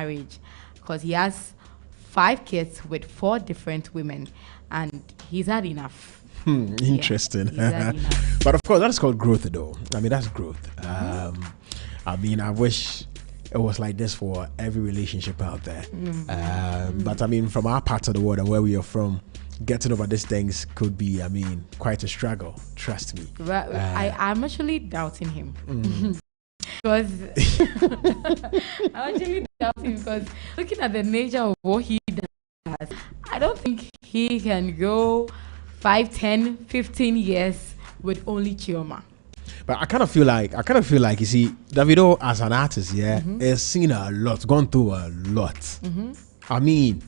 marriage because he has 5 kids with 4 different women, and he's had enough. Interesting. Yeah, he's had enough. But of course, that's called growth, though. I mean, that's growth. I mean, I wish it was like this for every relationship out there. But I mean, from our part of the world and where we are from, getting over these things could be, I mean, quite a struggle. Trust me. But I'm actually doubting him. Because I'm actually doubting because looking at the nature of what he does, I don't think he can go 5, 10, 15 years with only Chioma. But I kind of feel like, you see, Davido as an artist, has seen a lot, gone through a lot. I mean,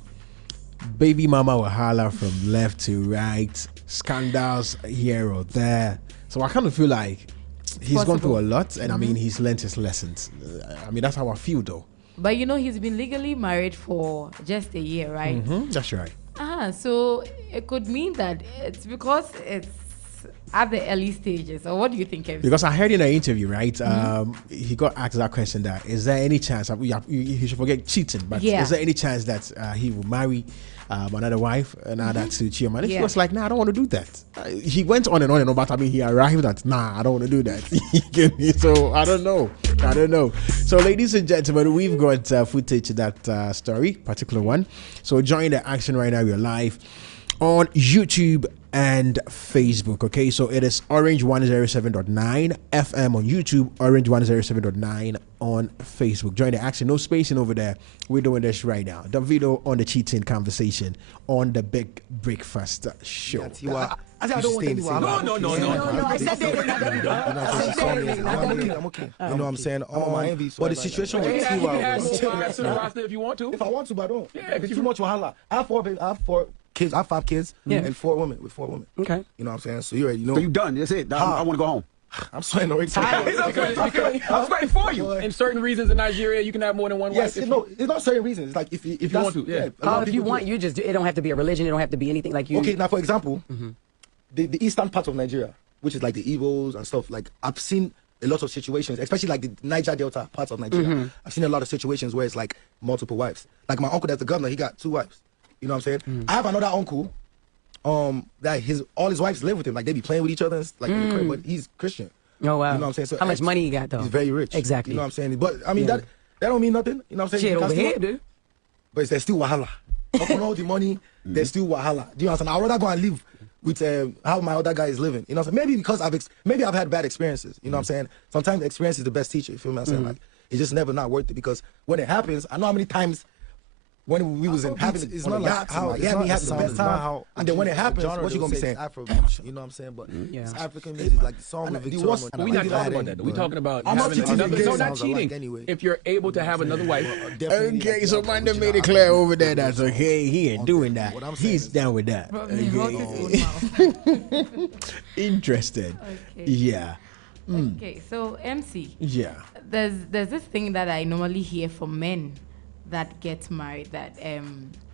baby mama will holler from left to right, scandals here or there. So I kind of feel like he's gone through a lot, and I mean, he's learned his lessons. I mean, that's how I feel, though. But you know, he's been legally married for just a year, right? That's right. So it could mean that it's because it's at the early stages. Or what do you think, Kevin? Because I heard in an interview, right, he got asked that question that, is there any chance, you should forget cheating, but is there any chance that he will marry another wife, another to Chioma? And he was like, nah, I don't want to do that. He went on and on, but I mean, he arrived at, nah, I don't want to do that. So I don't know. So ladies and gentlemen, we've got footage of that story, particular one. So join the action right now. We're live on YouTube and Facebook. Okay, so it is Orange 107.9 FM on YouTube, Orange 107.9 on Facebook. Join the action, no spacing over there. We're doing this right now. Davido on the cheating conversation on the Big Breakfast Show. I don't want to do No. I said I'm okay. You know what I'm saying? But the situation with Tiwa, if you want to. If I want to, but I don't. Yeah, it's too much wahala. I have 4 kids. I have 5 kids and 4 women with 4 women. Okay. You know what I'm saying? So you already know. So you done? That's it. I want to go home. I'm sweating already. I'm sweating for you. In certain reasons in Nigeria, you can have more than one wife. Yes, no, it's not certain reasons. It's like if you want to. Yeah. If you want, you just. It don't have to be a religion. It don't have to be anything like you. Okay, now for example, the eastern part of Nigeria, which is like the Igbos and stuff. Like I've seen a lot of situations, especially like the Niger Delta parts of Nigeria. I've seen a lot of situations where it's like multiple wives. Like my uncle that's the governor, he got 2 wives. You know what I'm saying? I have another uncle. That all his wives live with him. Like they be playing with each other, like in the crib, but he's Christian. Oh wow! You know what I'm saying? So how much money he got though? He's very rich. Exactly. You know what I'm saying? But I mean that don't mean nothing. You know what I'm saying? Shit over here, dude. But there's still wahala. For all the money, there's still wahala. Do you understand? I'd rather go and live with how my other guy is living. You know what I'm saying? Maybe because I've had bad experiences. You know what I'm saying? Sometimes the experience is the best teacher. You feel me? I'm saying? Like it's just never not worth it because when it happens, I know how many times. When we was in having it's not like how we had the best time, and then when it happens, what you gonna be saying? Afrobeat, you know what I'm saying? But it's African music, like the song with Victoria. We're not talking about that. We're talking about I'm not cheating. No, not cheating. If you're able to have another wife, okay. So Manda made it clear over there that's okay. He ain't doing that. He's down with that. Interested. Yeah. Okay. So MC. Yeah. There's this thing that I normally hear from men that get married, that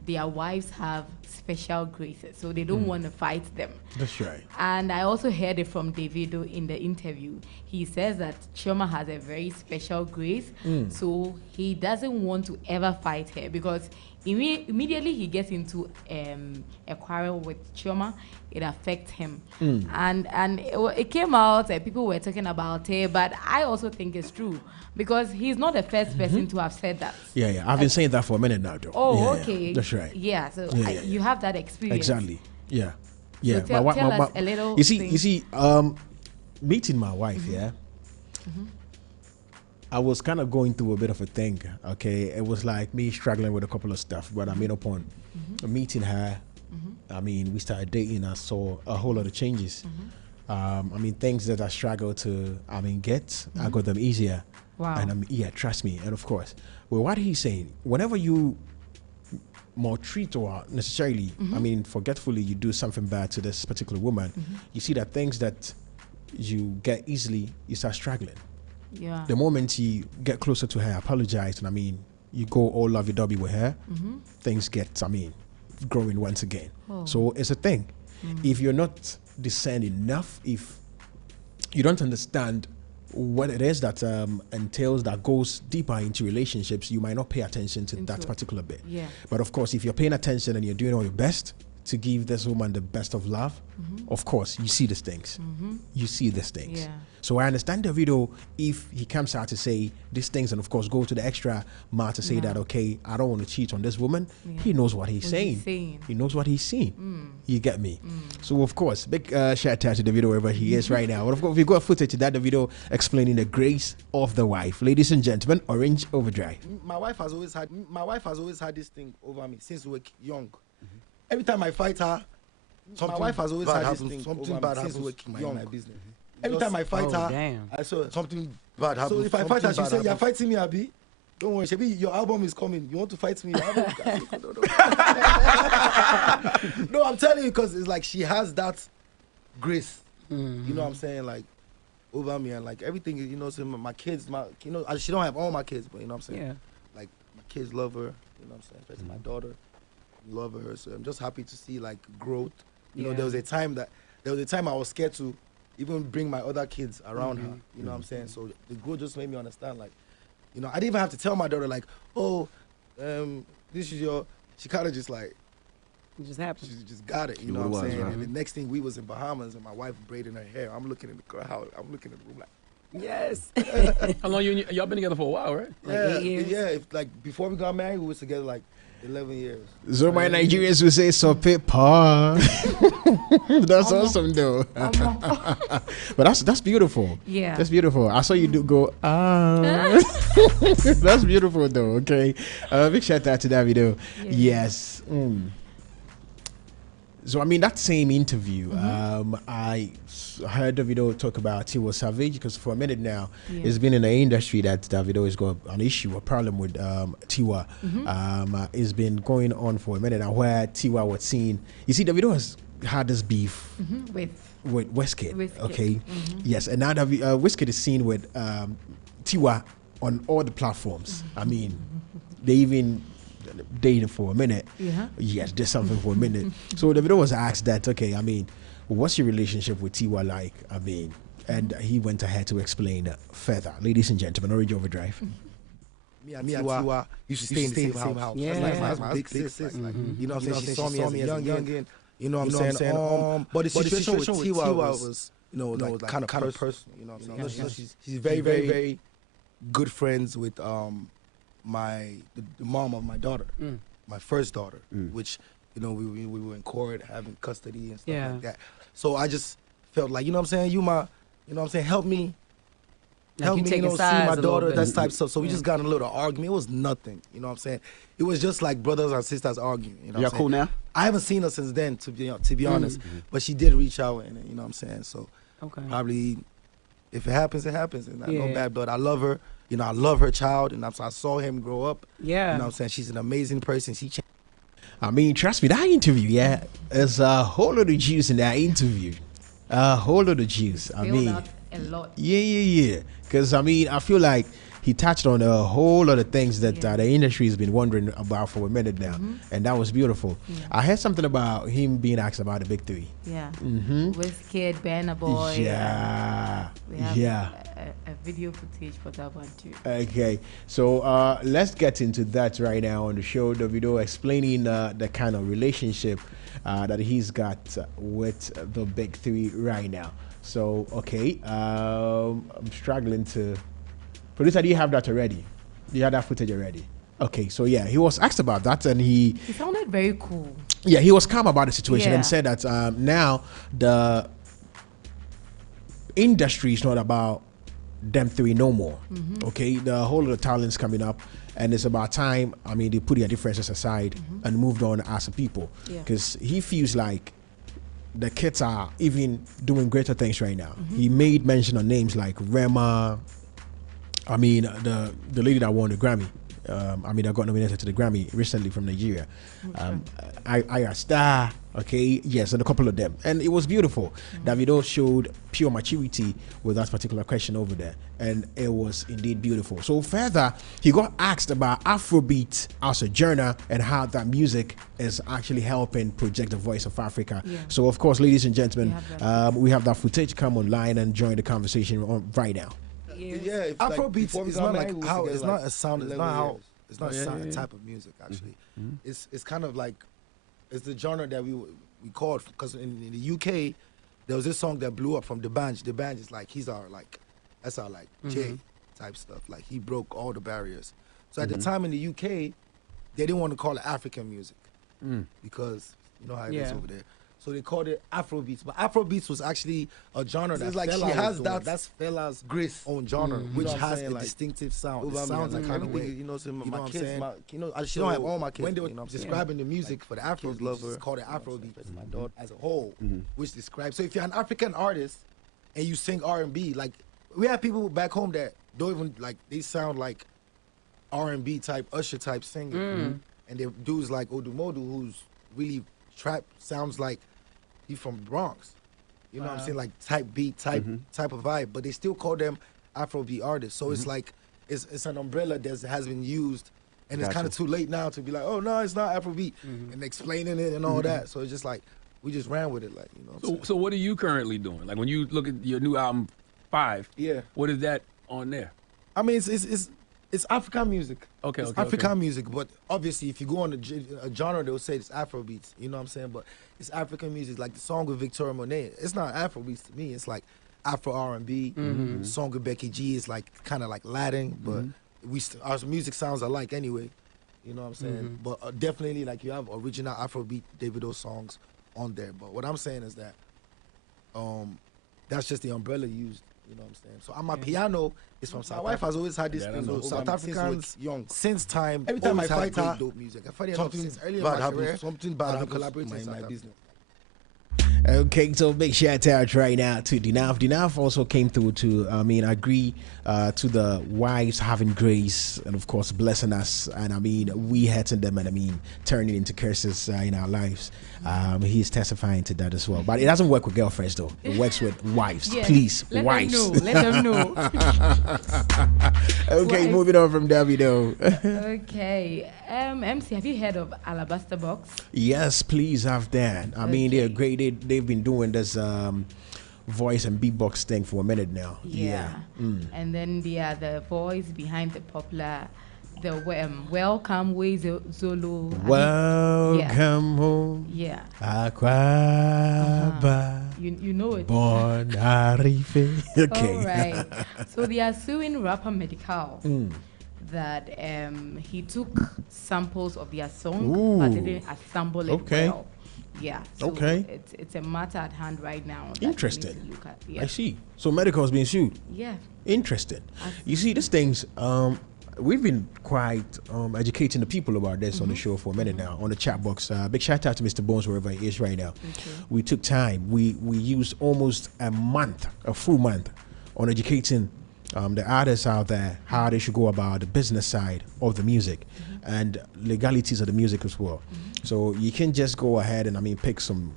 their wives have special graces, so they don't want to fight them. That's right. And I also heard it from Davido in the interview. He says that Chioma has a very special grace, so he doesn't want to ever fight her because immediately he gets into a quarrel with Chioma, it affects him. And it came out, people were talking about it, but I also think it's true because he's not the first person to have said that. Yeah. I've been saying that for a minute now, though. Oh, okay. That's right. Yeah, so you have that experience. Exactly. Yeah. So tell us a little. You see, meeting my wife, I was kind of going through a bit of a thing. Okay, it was like me struggling with a couple of stuff, but I mean, upon meeting her, I mean, we started dating. I saw a whole lot of changes. I mean, things that I struggled to, get, I got them easier. Wow. And trust me. And of course, well, what he's saying, whenever you maltreat or necessarily, forgetfully, you do something bad to this particular woman, you see that things that you get easily, you start struggling. Yeah. The moment you get closer to her, apologize, and you go all lovey-dovey with her, things get, growing once again. Oh. So it's a thing. If you're not discerning enough, if you don't understand what it is that entails, that goes deeper into relationships, you might not pay attention to that particular bit. Yeah. But of course, if you're paying attention and you're doing all your best to give this woman the best of love, of course, you see these things. You see these things. Yeah. So I understand the video if he comes out to say these things and of course go to the extra mile to say that, okay, I don't want to cheat on this woman. Yeah. He knows what he's saying. He knows what he's seeing. You get me? So of course, big shout out to the video wherever he is right now. But of course, we got footage of that, the video explaining the grace of the wife. Ladies and gentlemen, Orange Overdrive. My wife has always had this thing over me since we were young. Every time I fight her, my wife has always had this thing over me since we were young. My business. Every time I fight her, I saw something bad happen. So if I fight her, she say, "You're fighting me, Abi. Don't worry, Shebi, your album is coming. You want to fight me? Your album." No, I'm telling you, because it's like she has that grace. You know what I'm saying? Like over me and like everything. You know, so my kids, she don't have all my kids, but you know what I'm saying? Yeah. Like my kids love her. You know what I'm saying? Especially my daughter. Love her, so I'm just happy to see like growth. You know, there was a time I was scared to even bring my other kids around her. You know what I'm saying? So the growth just made me understand, like, you know, I didn't even have to tell my daughter like, oh, this is your. She kind of just like, it just happened. She just got it. You know what I'm saying? Right? And the next thing we was in Bahamas and my wife braiding her hair. I'm looking in the crowd. I'm looking in the room like, yes. How long y'all been together for a while, right? Like 8 years? Yeah. Like before we got married, we was together like 11 years. So my Nigerians will say sope pa. That's awesome though. But that's beautiful. Yeah. That's beautiful. I saw you do go That's beautiful though. Okay. Big shout out to that video. Yes. So I mean that same interview, I heard Davido talk about Tiwa Savage, because for a minute now it's been in the industry that Davido has got an issue, a problem with Tiwa. It's been going on for a minute now, where Tiwa was seen. You see, Davido has had this beef with Wizkid. Okay, yes, and now Wizkid is seen with Tiwa on all the platforms. I mean, they even dated for a minute. Yes, did something for a minute. So the video was asked that, okay, I mean, what's your relationship with Tiwa like? I mean, and he went ahead to explain further. Ladies and gentlemen, Orange Overdrive. Me and Tiwa used to stay in the same house. Yeah. That's my big sis. You know what I'm saying? She saw me as a youngin. You know what I'm saying? But the situation with Tiwa was, you know, like kind of personal. You know what I'm saying? She's very, very, very good friends with the mom of my daughter, my first daughter, which, you know, we were in court having custody and stuff like that. So I just felt like, you know what I'm saying, you know what I'm saying, help me, you know, see my daughter, that type of stuff. So we just got in a little argument. It was nothing, you know what I'm saying. It was just like brothers and sisters arguing. You know, y'all cool now? I haven't seen her since then, to be honest. But she did reach out, and you know what I'm saying. So probably, if it happens, it happens. And no bad blood. I love her. You know, I love her child, and I saw him grow up. Yeah. You know what I'm saying? She's an amazing person. I mean, trust me, that interview, there's a whole lot of juice in that interview. A whole lot of juice. I mean, a lot. Yeah. Because, I mean, I feel like he touched on a whole lot of things that the industry has been wondering about for a minute now. And that was beautiful. I heard something about him being asked about the big three. Yeah. Wizkid, Burna Boy. Yeah. We have a video footage for that one too. Okay. So let's get into that right now on the show. The video explaining the kind of relationship that he's got with the big three right now. So, okay. I'm struggling to... Producer, do you have that already? Do you have that footage already? Okay, so yeah, he was asked about that, and he sounded very cool. Yeah, he was calm about the situation and said that now the industry is not about them three no more. Okay, the whole of the talent's coming up, and it's about time. I mean, they put their differences aside and moved on as a people, because he feels like the kids are even doing greater things right now. He made mention of names like Rema. I mean, the lady that won the Grammy. I mean, I got nominated to the Grammy recently from Nigeria. Aya Star, okay, yes, and a couple of them. And it was beautiful. Davido showed pure maturity with that particular question over there. And it was indeed beautiful. So further, he got asked about Afrobeat as a genre and how that music is actually helping project the voice of Africa. So, of course, ladies and gentlemen, we have that footage. Come online and join the conversation right now. It's Afrobeats like, is not like how it's it's not a sound. It's not how it's not a type of music actually. It's kind of like it's the genre that we called because in the UK there was this song that blew up from the band. The band is like that's our like J type stuff. Like he broke all the barriers. So at the time in the UK, they didn't want to call it African music because you know how it is over there. So they called it Afrobeats. But Afrobeats was actually a genre that's like Fela she has doing. that. That's Fela's Grace own genre, which has a like, distinctive sound. It Over sounds like a kind of way. everything, you know, so You know my what I'm kids, saying? she don't have all my kids. When they were you know what I'm saying? describing the music for the Afrobeats, love her. it's called the Afrobeat My daughter. as a whole, which describes. So if you're an African artist and you sing R&B, like we have people back home that don't even like they sound like R&B type, Usher type singer, and they're dudes like Odumodu who's really trap sounds like he from Bronx. You know what I'm saying? Like type beat, type of vibe, but they still call them Afrobeat artists. So it's like it's an umbrella that has been used, and it's kind of too late now to be like, oh no, it's not Afrobeat, and explaining it and all that. So it's just like we just ran with it, like you know. What I'm saying? So what are you currently doing? Like when you look at your new album, 5. Yeah. What is that on there? I mean, it's African music. Okay, it's okay, African okay. music, but obviously, if you go on a genre, they'll say it's Afrobeats. You know what I'm saying? But it's African music. Like the song with Victoria Monet, it's not Afrobeats to me. It's like Afro R&B. The song with Becky G is like kind of like Latin, but our music sounds alike anyway. You know what I'm saying? But definitely, like you have original Afrobeat Davido songs on there. But what I'm saying is that that's just the umbrella used. You know what I'm saying? So my piano is from South Africa. My wife has always had this thing. So South Africans young since time. Every time I fight her, dope music. I find something bad happens. Something bad happens in my business. Okay, so big shout out right now to Dinaf. Dinaf also came through to, agree to the wives having grace and, of course, blessing us. And, we hurting them and, turning into curses in our lives. He's testifying to that as well. But it doesn't work with girlfriends, though. It works with wives. Yes. Please, let wives. Let them know. Okay, wives. Moving on from Davido. Okay. MC, have you heard of Alabaster Box? Yes, please have that. They're great. They've been doing this voice and beatbox thing for a minute now. Yeah. And then they are the voice behind the popular, Welcome Way Zolo. Welcome home. Yeah. Aquaba. You know it. Bon Arife. Okay. All right. So they are suing rapper Medical. That he took samples of their song, but didn't assemble it well. Yeah. So it's a matter at hand right now. Interesting. Yeah. I see. So Medical is being sued. Yeah. Interesting. You see, these things. We've been quite educating the people about this on the show for a minute now on the chat box. Big shout out to Mr. Bones wherever he is right now. Okay. We took time. We used almost a full month, on educating the artists out there how they should go about the business side of the music and legalities of the music as well. So you can just go ahead and pick some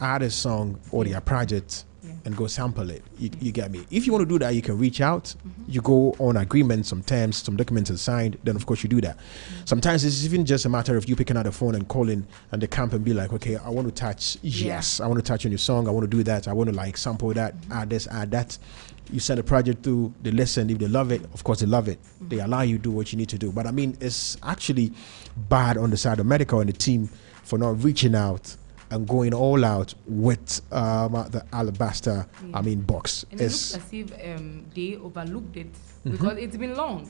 artist song or their project and go sample it. You get me? If you want to do that, you can reach out. You go on agreement, some terms, some documents are signed. Then of course you do that. Sometimes it's even just a matter of you picking out the phone and calling and the camp and be like, okay, I want to touch. Yes, I want to touch on your song. I want to do that. I want to sample that, add this, add that. You send a project through, they listen. If they love it, of course they love it. They allow you to do what you need to do. But it's actually bad on the side of Medical and the team for not reaching out and going all out with the Alabaster, box. And it looks as if they overlooked it because it's been long.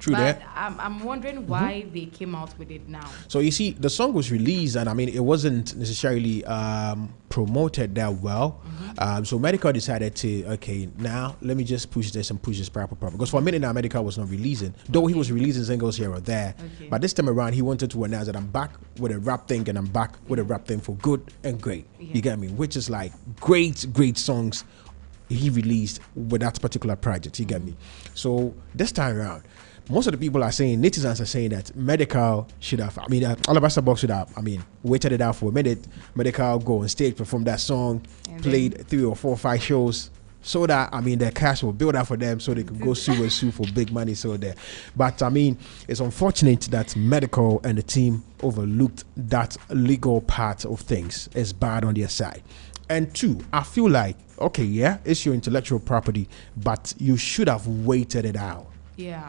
True but I'm wondering why they came out with it now. So you see, the song was released and it wasn't necessarily promoted that well. So Medical decided to, now let me just push this proper. Because for a minute now, Medical was not releasing, though he was releasing singles here or there. But this time around, he wanted to announce that I'm back with a rap thing and I'm back with a rap thing for good and great. You get me? Which is like great songs he released with that particular project. You get me? So this time around, most of the people are saying, netizens are saying that Medical should have, Alabaster Box should have, waited it out for a minute. Medical go on stage, perform that song, and played 3 or 4 or 5 shows, so that, the cash will build up for them so they could go sue for big money. So there. But, it's unfortunate that Medical and the team overlooked that legal part of things. It's bad on their side. And 2, I feel like okay, yeah, it's your intellectual property, but you should have waited it out. Yeah.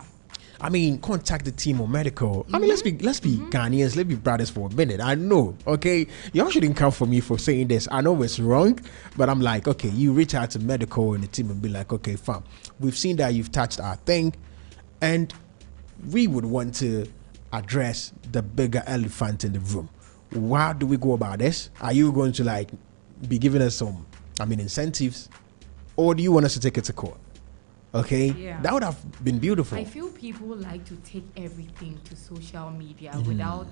I mean, contact the team on medical. I mean, let's be Ghanaians, let's be brothers for a minute. I know, okay, y'all shouldn't come for me for saying this. I know it's wrong, but I'm like, okay, you reach out to medical and the team and be like, okay, fam, we've seen that you've touched our thing, and we would want to address the bigger elephant in the room. How do we go about this? Are you going to like be giving us some, incentives, or do you want us to take it to court? Okay, that would have been beautiful. I feel people like to take everything to social media without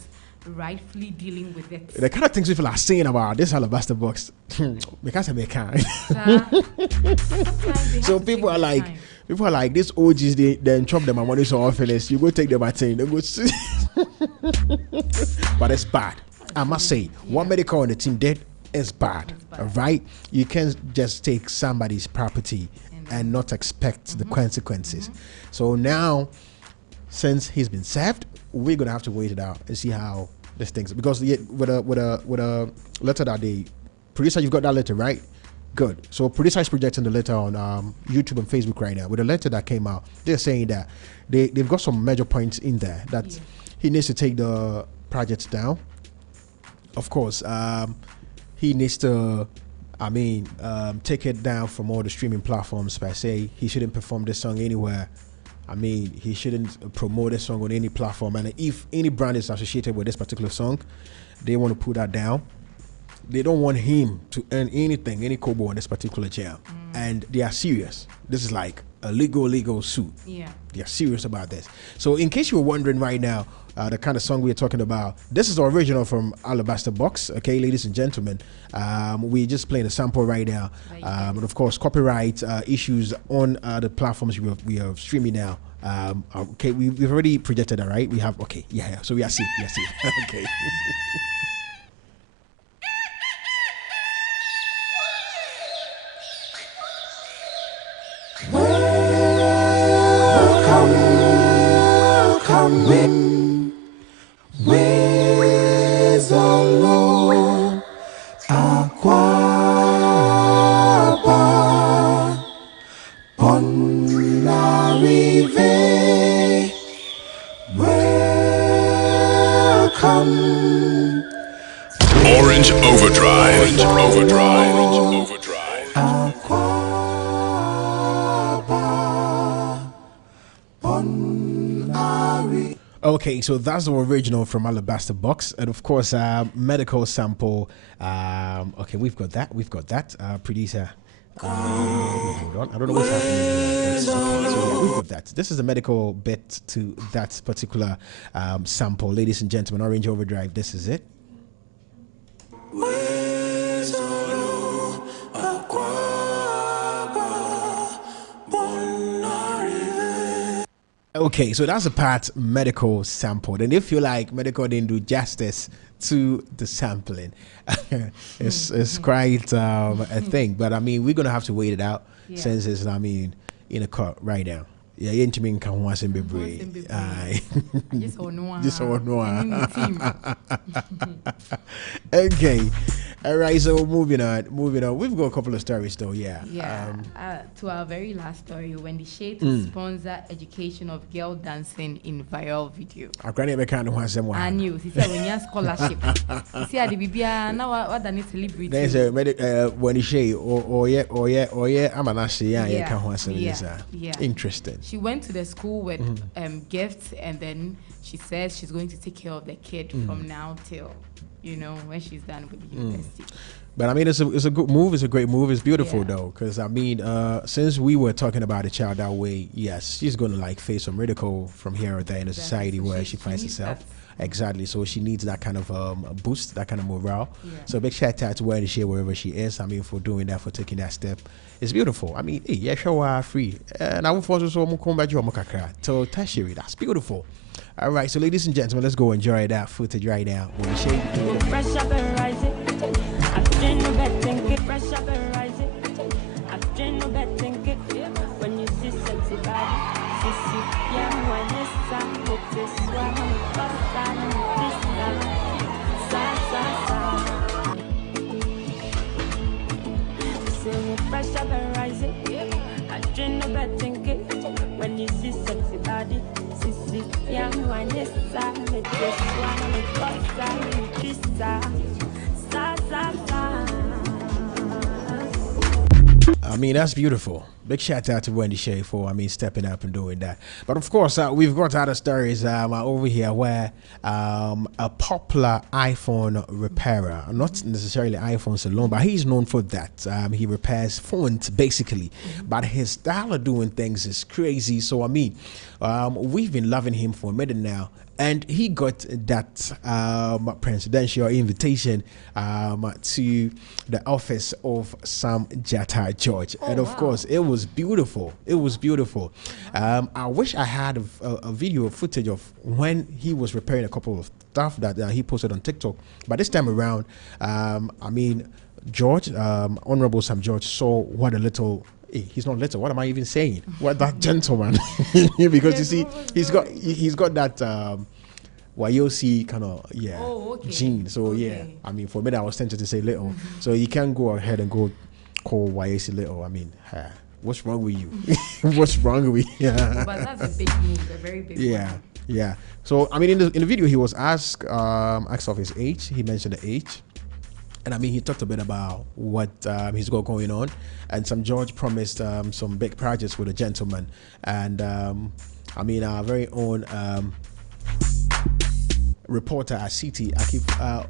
rightfully dealing with it. The kind of things people are saying about this alabaster box, because they can't. So people are like, these OGs, they chop them and money so often. You go take them at 10, they go. But it's bad. I must say, one medical on the team did is bad. Right? You can't just take somebody's property and not expect the consequences. So now, since he's been served, we're gonna have to wait it out and see how this thing's, because with a letter that they producer, you've got that letter, right? Good. So producer is projecting the letter on YouTube and Facebook right now. With a letter that came out, they're saying that they've got some major points in there that he needs to take the project down. Of course, he needs to take it down from all the streaming platforms per se. He shouldn't perform this song anywhere. He shouldn't promote this song on any platform. And if any brand is associated with this particular song, they want to put that down. They don't want him to earn anything, any kobo on this particular jam. And they are serious. This is like a legal suit. Yeah. They are serious about this. So in case you were wondering right now, the kind of song we're talking about, this is the original from Alabaster Box, okay, ladies and gentlemen. We're just playing a sample right now. And of course, copyright issues on the platforms we are streaming now. Okay, we've already projected that, right? We have, okay, yeah. So we are safe, okay. Welcome, Wezolo Aquaba Ponarive. Welcome. Orange Overdrive. Okay, so that's the original from Alabaster Box, and of course, medical sample. Okay, we've got that. Producer. Hold on, I don't know what's happening here. So yeah, we've got that. This is the medical bit to that particular sample, ladies and gentlemen. Orange Overdrive. This is it. Okay, so that's a part medical sample. And if you like, medical didn't do justice to the sampling. It's quite a thing. But we're gonna have to wait it out since it's in a court right now. Yeah, you ain't mean can once and be brave. Just or no. Okay. All right, so moving on. We've got a couple of stories though, to our very last story, when the shade sponsor education of girl dancing in viral video. I knew. He said when you scholarship. You see, the Bibia now what than celebrity. There's a when the shade I'm an interesting. She went to the school with gifts, and then she says she's going to take care of the kid from now till when she's done with the university. But it's a good move. It's a great move. It's beautiful though, because since we were talking about a child that way, yes, she's going to face some ridicule from here or there in a society where she finds herself. Exactly. So she needs that kind of a boost, that kind of morale. So big shout out to where she wherever she is. For doing that, for taking that step. It's beautiful. Show free. And I will force so come back to so Tashiri. That's beautiful. All right, so ladies and gentlemen, let's go enjoy that footage right now. Fresh up and rising. I've been no bad thinking. Fresh up and rising. I've been no bad thinking. When you see sexy body, sissy, yeah, when this time, hope this one, this time, sa. Say fresh I mean, that's beautiful. Big shout out to Wendy Shea for, stepping up and doing that. But of course, we've got other stories over here where a popular iPhone repairer, not necessarily iPhones alone, but he's known for that. He repairs phones basically, but his style of doing things is crazy. So, we've been loving him for a minute now. And he got that presidential invitation to the office of Sam Jatta George. And of course, it was beautiful. It was beautiful. I wish I had a video footage of when he was repairing a couple of stuff that he posted on TikTok. But this time around, George, Honorable Sam George, saw what a little... He's not little. What am I even saying? What that gentleman? Because you see, he's got that YOC kind of gene. So for me, I was tempted to say little. So you can go ahead and go call YOC little. What's wrong with you? What's wrong with you? But that's a big move, a very big one. Yeah. So in the video, he was asked of his age. He mentioned the age. And he talked a bit about what he's got going on. And Sam George promised some big projects with a gentleman. And our very own reporter at CT,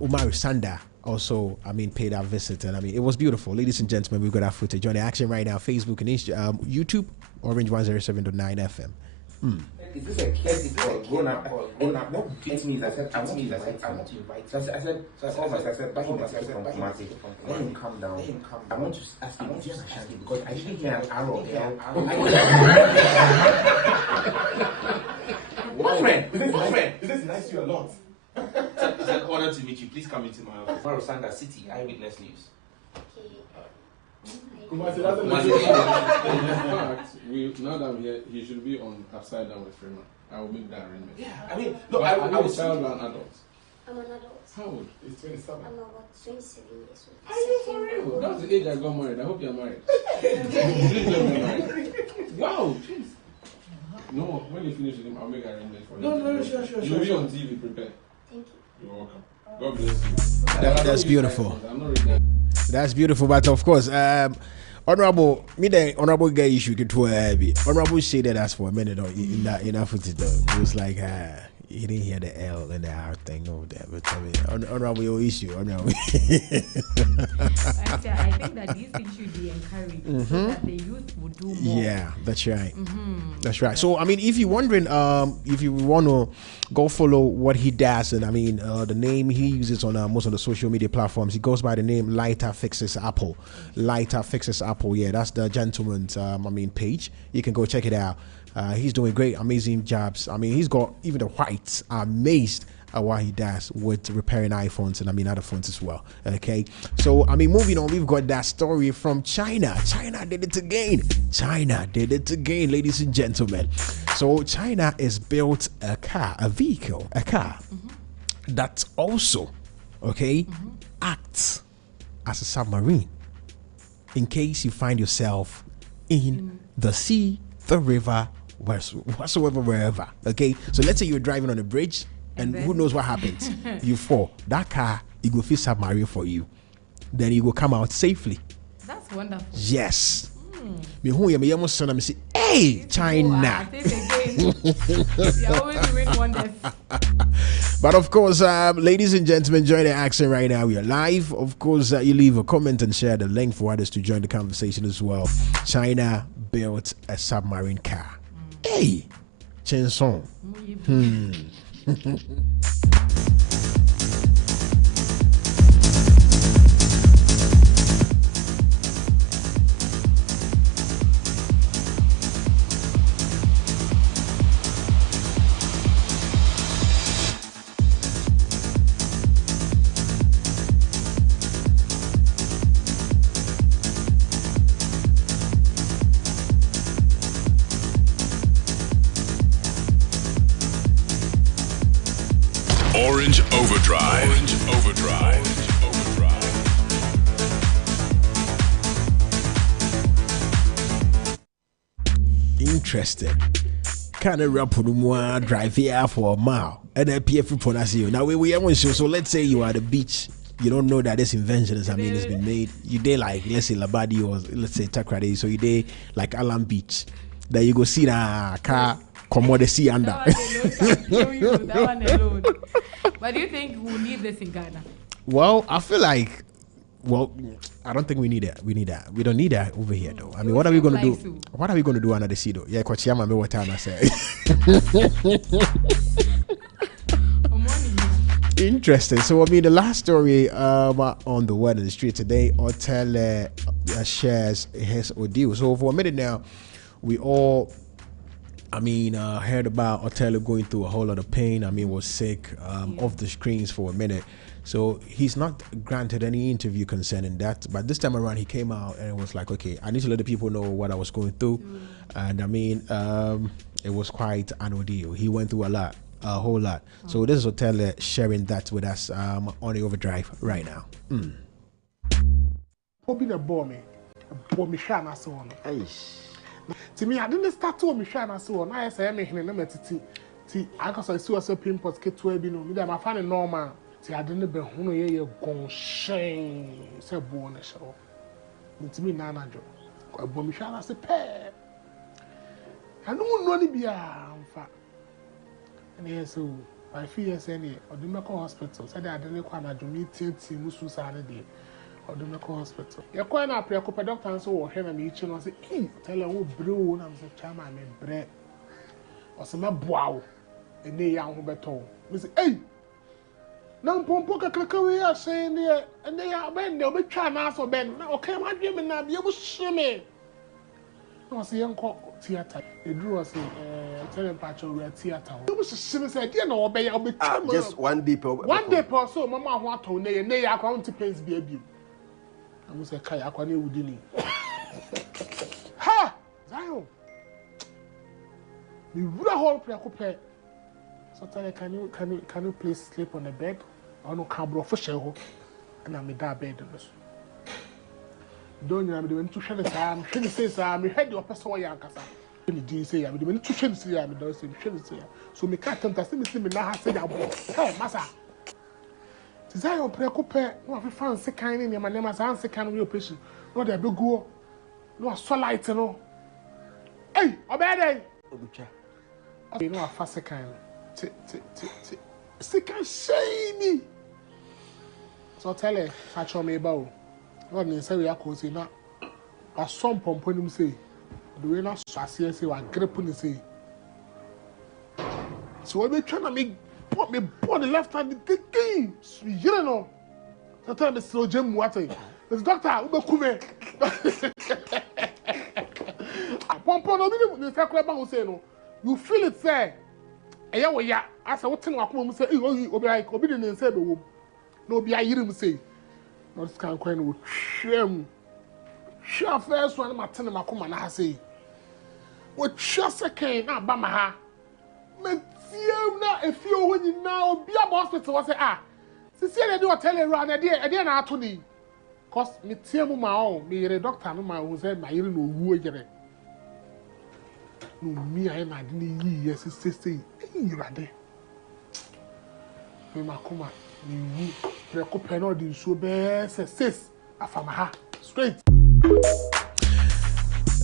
Umar Sanda, also, paid our visit. And it was beautiful. Ladies and gentlemen, we've got our footage on the action right now. Facebook and YouTube, Orange 107.9 FM. Is this a kid or grown up? What came to me is I said, I want to invite. So I said, back in the session from Kumasi, let him come down. I want to ask him, is he an Ashanti? Because I didn't hear an arrow. What friend? Is this nice to you a lot? It's an honor to meet you. Please come into my office. Marosanda City, Eyewitness News. Now that I'm here, he should be on Upside Down with Freeman. I will make that arrangement. Yeah, I was a child or an adult? I'm an adult. How old? He's 27. I'm about 27 years old. Are you for real? That's the age I got married. I hope you're married. Please don't be married. Wow, jeez. No, when you finish with him, I'll make an arrangement for you. No, sure. You'll be on TV, prepare. Thank you. You're welcome. God bless you. That's beautiful. I'm not really... That's beautiful, but of course, Honorable guy issue to Honorable shaded us for a minute in that footage though. It was like he didn't hear the L and the R thing over there, but Honorable issue. Honorable. I think that these things should be encouraged so that the youth would do more. Yeah, that's right. That's right. So if you're wondering, if you want to go follow what he does, and the name he uses on most of the social media platforms, he goes by the name Lighter Fixes Apple. Lighter Fixes Apple. Yeah, that's the gentleman's page. You can go check it out. He's doing great, amazing jobs. He's got even the whites are amazed at what he does with repairing iPhones and other phones as well. Okay, so moving on, we've got that story from China. China did it again. Ladies and gentlemen. So China has built a car that also acts as a submarine in case you find yourself in the sea, the river, wherever. Okay, so let's say you're driving on a bridge and who knows what happens. You fall. That car, it will feel submarine for you. Then you will come out safely. That's wonderful. Yes. Hey, China. But of course, ladies and gentlemen, join the action right now. We are live. Of course, you leave a comment and share the link for others to join the conversation as well. China built a submarine car. Hey, Chen Song. Orange Overdrive. Interesting. kind of rap drive here for a mile and then PF pronounce now we haven't show. So let's say you are at the beach. You don't know that this invention is, it's been made. You day like, let's say Labadi or let's say Takrade. So you day like Alam Beach. Then you go see the car come on the sea under. That one alone. But do you think we need this in Ghana? Well, I feel like, I don't think we need that. We don't need that over here though. I mean, what are we going to do? What are we going to do under the sea though? Yeah, because I'm what time I say. Interesting. So, I mean, the last story on the word in the street today, Hotel shares his ordeal. So, for a minute now, we all, heard about Hotel going through a whole lot of pain. Was sick off the screens for a minute. So, he's not granted any interview concerning that. But this time around, he came out and it was like, okay, I need to let the people know what I was going through. And, it was quite an ordeal. He went through a whole lot. So this is Hotel sharing that with us on the Overdrive right now. Hoping a bomb me shana so on. To me, I didn't start to me shana so on. I say, I'm a tea. I got a suicide pimples get to a bino. Me, I'm finding normal. See, I didn't be who you go shame. Say, born a show. To me, Nana Joe. A bomb shana say, pair. I don't know be a fat. And yes, so I feel yes, any or the medical hospital said I didn't quite a meeting Musu Saturday or the medical hospital. You're quite a preoccupied doctor and so or him and each and I say, tell her who brew and I'm the charm I made bread or some bow and they young better. We say, hey, now Pompoka click away saying there and they are Ben, they'll be trying to answer Ben. Okay, my dream and I'll be able to swim in. I was a young theatre. They drew us a telling patch over a theatre. It was a simple idea, no, obey, I'll be just 1 day per 1 day per so, Mamma want to nay, and they are going to pay baby. I was a kayak on you, didn't ha! Zion! You would a whole preoccupied. So tell you, can you please sleep on the bed? Or no cabro for show, and I'm in that bed. Don't you? I'm doing 2 shillings. I'm trying to say, I'm head your person. I am Cassa. You say, I'm doing 2 shillings. I'm doing 2 shillings. So, me can't tell me now. I say, hey, Massa. Desire your preoccupy. No, I found second in my name as answer kind of your patient. No, there be go. No, so light, no. Hey, obey. Okay, no, a fast second. Second, shame. So tell her, I show me about. What they say we are causing now. At some point, when you say, the way not say, I grip on the say. So when we trying to make me body left hand the thing, you don't know. So tell me slow Jim water. The doctor, who come here? Pompo no be the circle about say no. You feel it say. Eya we ya. As I what come say, obi didn't say be no be ayirim say. Not can coin with shame. Sure, first one, my ten, my command, I say. What just a cane, not Bamaha. But now, if you when you now be a hospital, I say, Cecilia do a tell you around a dear not to me. Cause me tear my own, me a doctor, no man who said my ear no woo again. No, me, I didn't yes, sister, you are there. Me, my command. You preoccupy no din so be sis afamaha straight.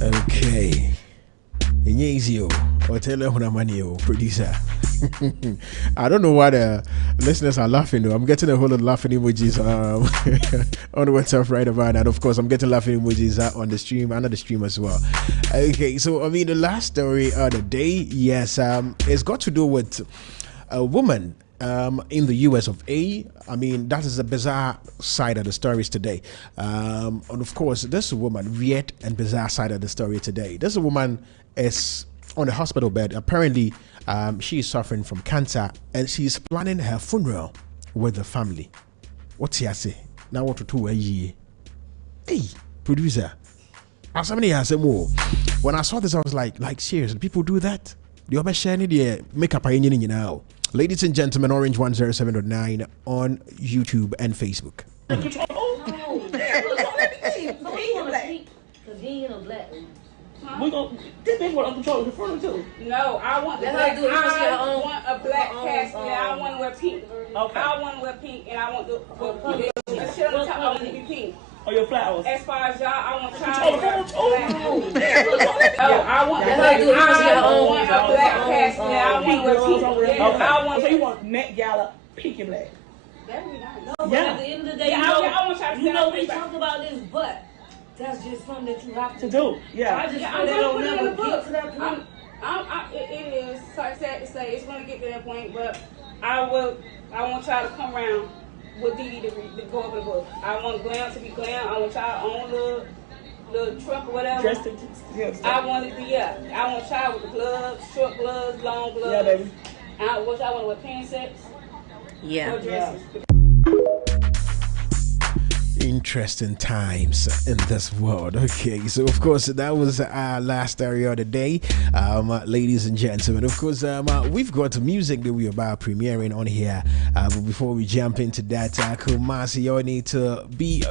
Okay. Enyezio Hotel Hunamanio producer. I don't know why the listeners are laughing though. I'm getting a whole lot of laughing emojis on the WhatsApp right about that. Of course, I'm getting laughing emojis on the stream and on the stream as well. Okay, so the last story of the day, yes, it's got to do with a woman in the US of A. That is a bizarre side of the stories today. And of course, this woman, weird and bizarre side of the story today. This woman is on a hospital bed. Apparently, she is suffering from cancer and she's planning her funeral with the family. What's he say? Now what to do a year? Hey, producer. As somebody has said more. When I saw this, I was like seriously, people do that? The other sharing the makeup now. Ladies and gentlemen, Orange 107.9 on YouTube and Facebook. We gonna this bitch want to control the front too. No, I want the black. I want a black casket. I want to wear pink. Okay. I want to wear pink, and I want the shit on the top. I want it to be pink. Oh, your flowers. As far as y'all, I want y'all. Control the front too. I want a black casket. I want to wear pink. Okay. I want. So you want Met Gala pink and black? That would be nice. No, but at the end of the day, I want y'all to you know we talk about this, but that's just something that you have to do. Yeah. I just I'm feel gonna they put it don't in the never book. get to that point. It is sad to say it's gonna get to that point, but I want y'all to come around with Dee to go over the book. I want glam to be glam. I want y'all own little truck or whatever. Dressed in I want it to be I want y'all with the gloves, short gloves, long gloves. Yeah, baby. I want y'all want to wear pants sets. Yeah. Or dresses. Interesting times in this world. Okay, so of course that was our last area of the day, ladies and gentlemen. Of course, we've got music that we're about premiering on here. But before we jump into that, Kumasi, you all need to be